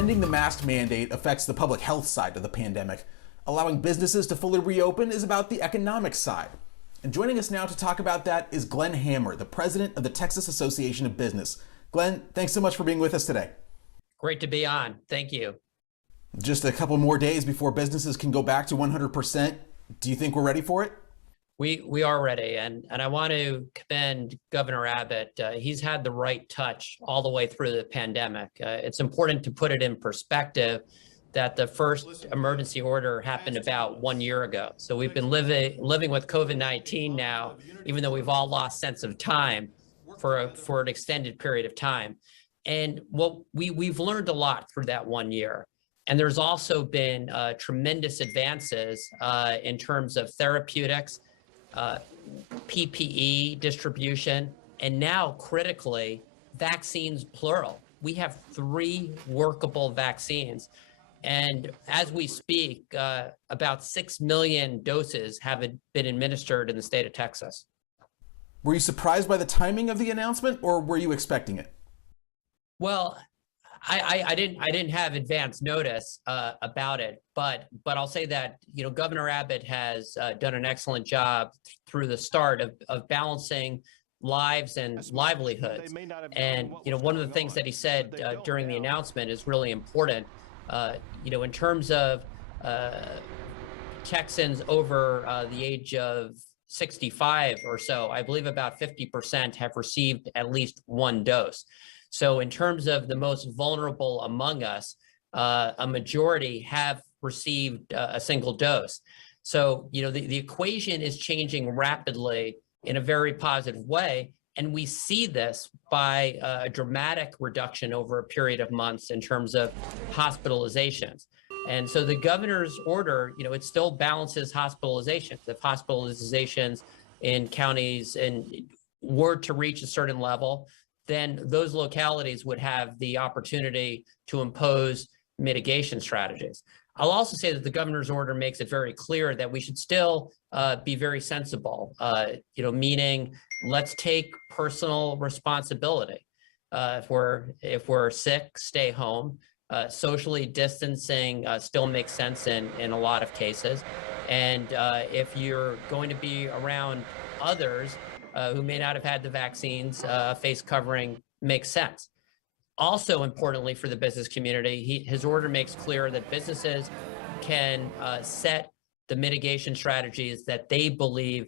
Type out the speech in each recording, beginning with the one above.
Ending the mask mandate affects the public health side of the pandemic. Allowing businesses to fully reopen is about the economic side. And joining us now to talk about that is Glenn Hammer, the president of the Texas Association of Business. Glenn, thanks so much for being with us today. Great to be on. Thank you. Just a couple more days before businesses can go back to 100%. Do you think we're ready for it? We are ready, and I want to commend Governor Abbott. He's had the right touch all the way through the pandemic. It's important to put it in perspective that the first emergency order happened about 1 year ago. So we've been living with COVID-19 now, even though we've all lost sense of time for an extended period of time. And we've learned a lot through that 1 year. And there's also been tremendous advances in terms of therapeutics, PPE distribution, and now critically, vaccines plural. We have 3 workable vaccines. And as we speak, about 6 million doses have been administered in the state of Texas. Were you surprised by the timing of the announcement, or were you expecting it? Well, I didn't have advance notice about it, but I'll say that Governor Abbott has done an excellent job through the start of balancing lives and livelihoods. And one of the things that he said during the announcement is really important. In terms of Texans over the age of 65 or so, I believe about 50% have received at least 1 dose. So in terms of the most vulnerable among us, a majority have received a single dose. So, the equation is changing rapidly in a very positive way. And we see this by a dramatic reduction over a period of months in terms of hospitalizations. And so the governor's order, it still balances hospitalizations. If hospitalizations in counties were to reach a certain level, then those localities would have the opportunity to impose mitigation strategies. I'll also say that the governor's order makes it very clear that we should still be very sensible, meaning let's take personal responsibility. If we're sick, stay home. Socially distancing still makes sense in a lot of cases. And if you're going to be around others who may not have had the vaccines, face covering makes sense. Also importantly for the business community, his order makes clear that businesses can set the mitigation strategies that they believe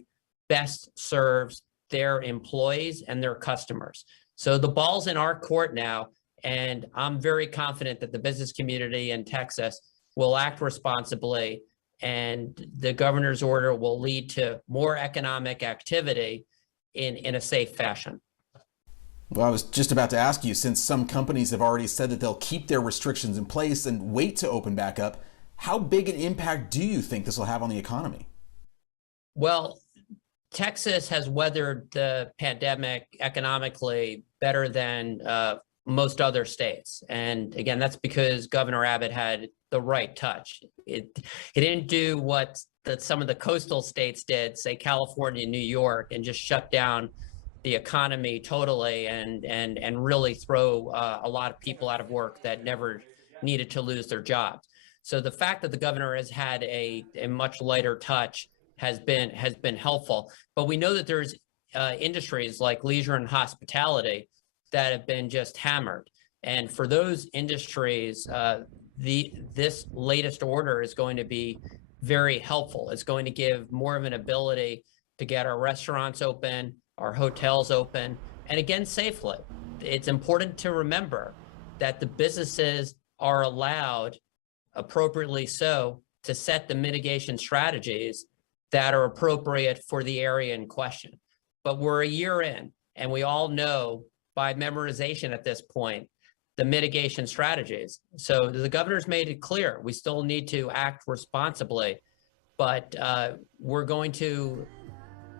best serves their employees and their customers. So the ball's in our court now, and I'm very confident that the business community in Texas will act responsibly, and the governor's order will lead to more economic activity in a safe fashion. Well, I was just about to ask you, since some companies have already said that they'll keep their restrictions in place and wait to open back up, how big an impact do you think this will have on the economy? Well, Texas has weathered the pandemic economically better than most other states. And again, that's because Governor Abbott had the right touch. He didn't do what some of the coastal states did, say California, New York, and just shut down the economy totally and really throw a lot of people out of work that never needed to lose their jobs. So the fact that the governor has had a much lighter touch has been helpful. But we know that there's industries like leisure and hospitality that have been just hammered. And for those industries, this latest order is going to be very helpful. It's going to give more of an ability to get our restaurants open, our hotels open, and again, safely. It's important to remember that the businesses are allowed, appropriately so, to set the mitigation strategies that are appropriate for the area in question. But we're a year in, and we all know by memorization at this point the mitigation strategies. So the governor's made it clear we still need to act responsibly, but we're going to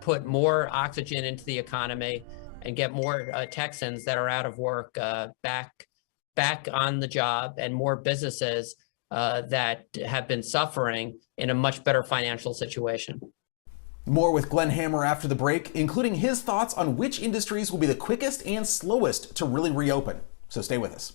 put more oxygen into the economy and get more Texans that are out of work back on the job, and more businesses that have been suffering in a much better financial situation. More with Glenn Hammer after the break, including his thoughts on which industries will be the quickest and slowest to really reopen. So stay with us.